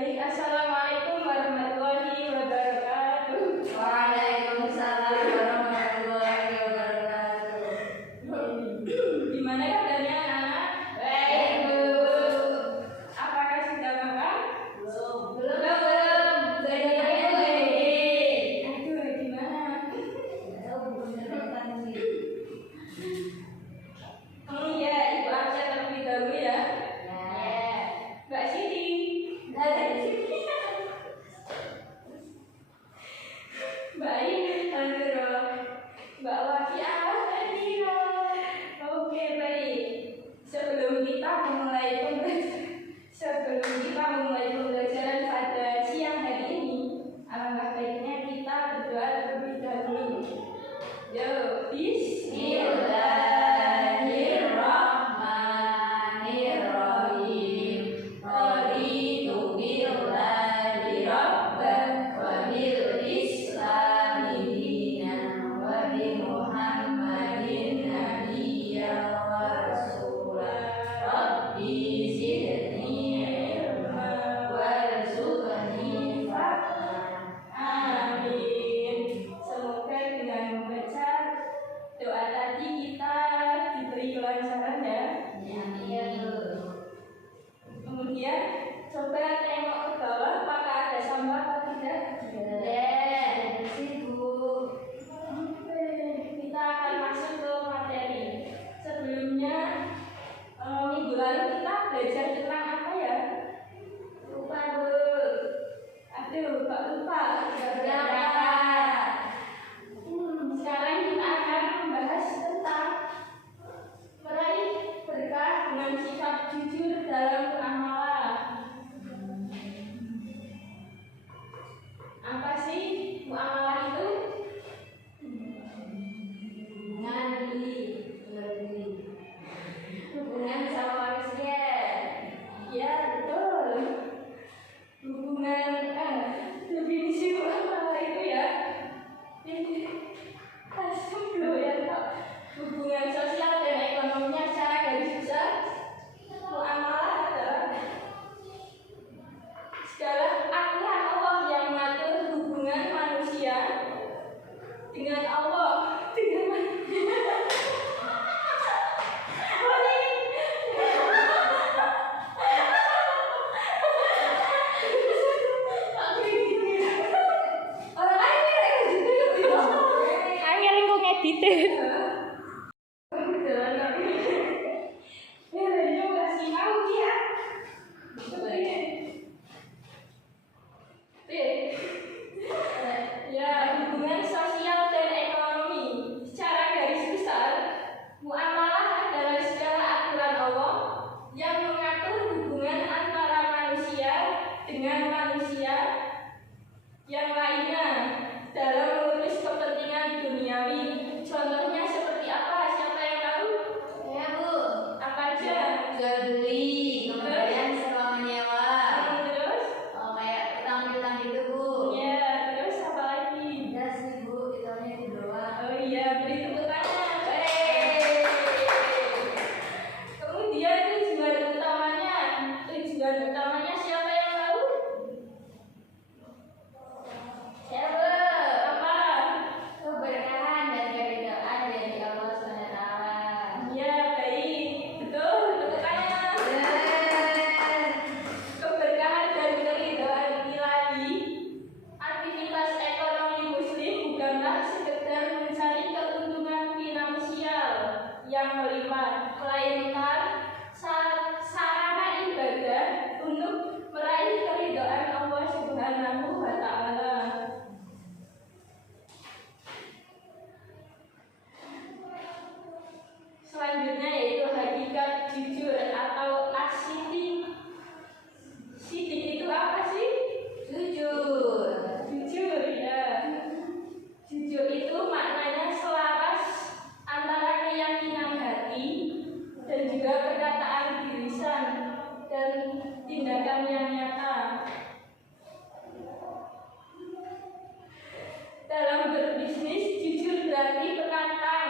Baik, assalamualaikum warahmatullahi wabarakatuh. Waalaikumsalam warahmatullahi wabarakatuh. Gimana kabarnya anak-anak? Baik, Bu. Apakah sudah makan? Belum. Aduh, gimana? Iya, Ibu absen terlebih dahulu ya. Mbak Siti. Mbak Ayu, Mbak Wafiah, oke baik. Sebelum kita memulai pembelajaran pada siang hari ini, alangkah baiknya kita berdoa terlebih dahulu. Yo, Bismillahirrahmanirrahim. Raditu billahi rabban wa bil islami dinan wa bi Muhammadin nabiyyan wa rasulan. Rabbi zidni ilma warzuqni fahman. amin. Semoga dengan membaca doa tadi kita diberi kelancaran ya. Kemudian coba tengok ke bawah, apakah ada sampah atau tidak? Oke, kita akan masuk ke materi. Sebelumnya minggu lalu kita belajar tentang apa ya? Lupa, Bu. Aduh, kok lupa? Sekarang kita akan membahas tentang meraih berkah dengan sikap jujur dalam muamalah. Apa sih muamalah itu? Hubungan sama manusia. Ya, betul. Hubungan definisi muamalah itu ya. Asam loh ya, Pak. Hubungan sosial dan ekonominya secara garis besar. Muamalah adalah segala aturan Allah yang mengatur hubungan manusia dengan Allah, dengan manusia. Angel engko ngedit. Ya, hubungan sosial dan ekonomi secara garis besar, muamalah adalah segala aturan Allah yang mengatur hubungan antara manusia dengan manusia yang lainnya dalam mengurus kepentingan duniawi. Contohnya seperti apa? Siapa yang tahu? Ya, Bu. Apa aja? Jual beli, kemudian sewa menyewa. Terus? Oh, kayak utang-utang gitu, Bu. Ya, terus apa lagi? Udah sih, Bu. Hitungnya itu doang. Oh iya, beri tepuk tangan. Kemudian tujuan utamanya siapa yang tahu? Ya, Bu. Apa? Keberkahan dan keridhaan dari Allah SWT. Ya, baik. Betul, tepuk tangan. Keberkahan dan keridhaan ilahi. Aktivitas ekonomi muslim bukanlah sekedar mencari keuntungan finansial yang melimpah, melainkan sarana ibadah untuk meraih keridhaan Allah Subhanahu wa Ta'ala. Selanjutnya yaitu hakikat jujur atau as-sidik. Sidik itu apa sih? Jujur. Jujur ya. Jujur itu maknanya selaras antara keyakinan hati dan juga perkataan di lisan dan tindakan yang nyata. Dalam berbisnis, jujur berarti penantang.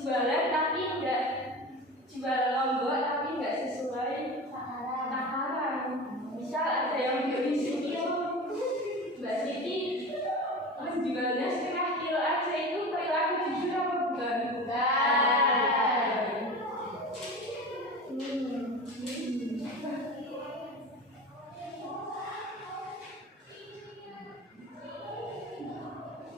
jualan tapi enggak jual lombok tapi enggak sesuai takaran. Misal ada yang beli sekilo, Mbak Siti menjualnya setengah kilo aja, itu perilaku jujur apa bukan?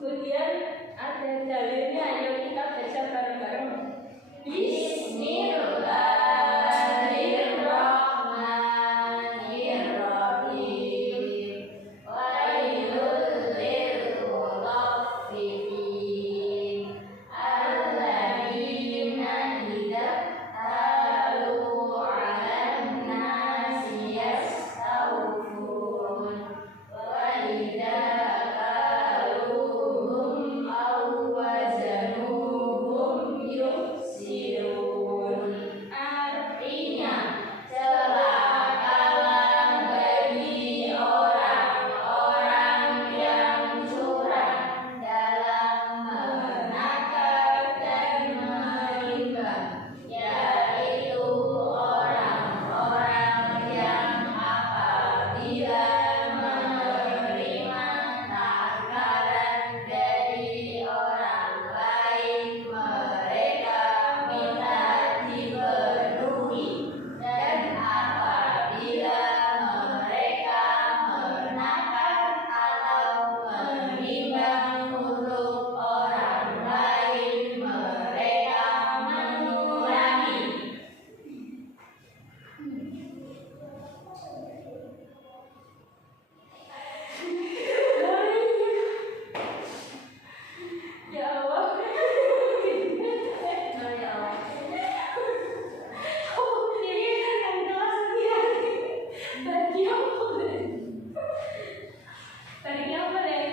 Kemudian ada dalilnya, ayo kita baca bareng-bareng. Bismillahirrahmanirrahim. Wailul lil mutaffifin alladzina idza talu 'alan nasi yastawfun wa idza kaluhum aw wazanuhum yukhsirun. Artinya celakalah bagi orang-orang yang curang dalam menakar dan menimbang, yaitu orang-orang yang apabila menerima takaran dari orang lain mereka minta dipenuhi, dan apabila mereka menakar atau menimbang untuk orang lain mereka mengurangi. Ya Allah. Oh, ini kan yang kelas dia. Tadi apa deh? Tadi apa deh?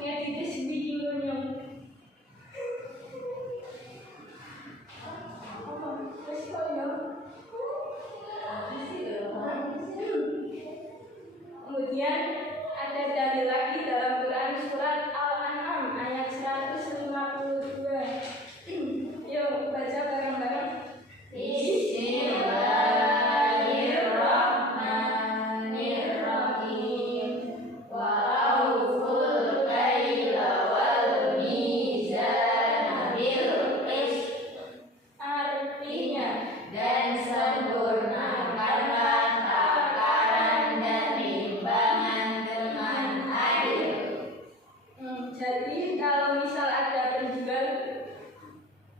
Ngeditnya sedikit nyong. Apa? Masih kok nyong? Kemudian ada dalil lagi dalam Quran surat Al-An'am ayat 152. Yuk baca bareng-bareng. Bismillahirrahmanirrahim. Wa awful kaila wal mizana bil qist. Artinya Dan sempurnakanlah takaran dan timbangan dengan adil. jadi kalau misal ada penjual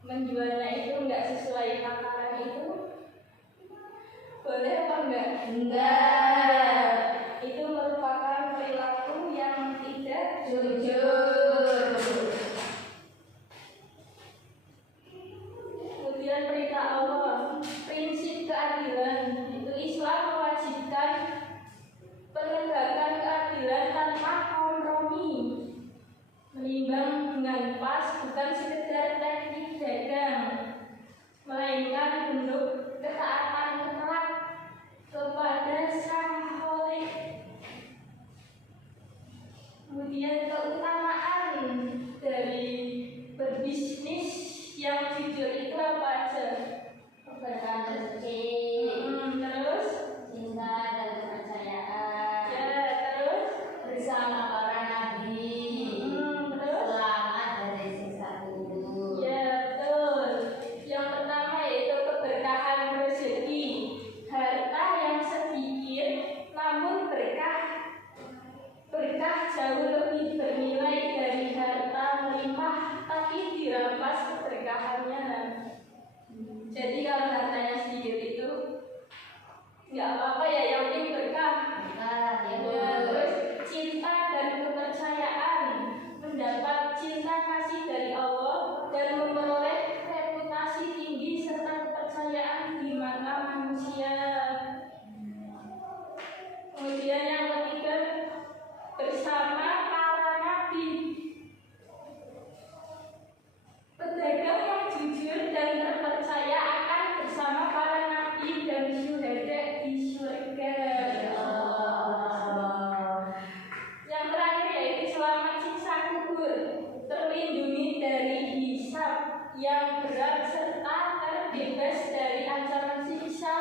menjualnya itu enggak sesuai takaran itu boleh apa enggak? Enggak. Itu merupakan perilaku yang tidak Jujur. Kemudian perintah Allah, prinsip keadilan itu Islam mewajibkan penegakan keadilan tanpa kompromi, menimbang dengan pas bukan sekedar teknik dagang, melainkan bentuk ketaatan mutlak kepada Sang Khalik. Kemudian keutamaan yang berat serta terbebas dari ancaman siksa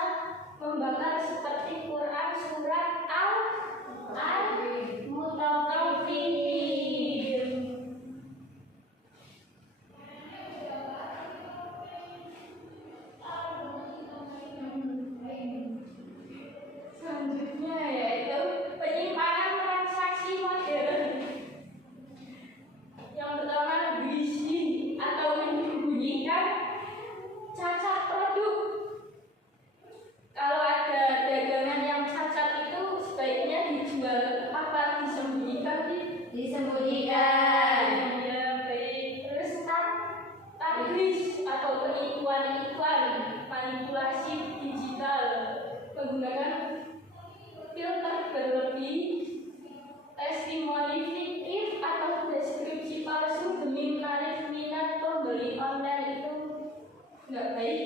membakar seperti Quran surat Al-Mutaffifin. Selanjutnya yaitu penyimpangan transaksi modern. Yang pertama, berisi atau menyembunyikan cacat produk. Kalau ada dagangan yang cacat itu sebaiknya dijual apa? Disembunyikan Disembunyikan. Ya, baik. Terus tadlis atau penipuan iklan, manipulasi digital menggunakan filter berlebih, testimoni fiktif atau deskripsi palsu demi menarik minat pembeli online itu nggak baik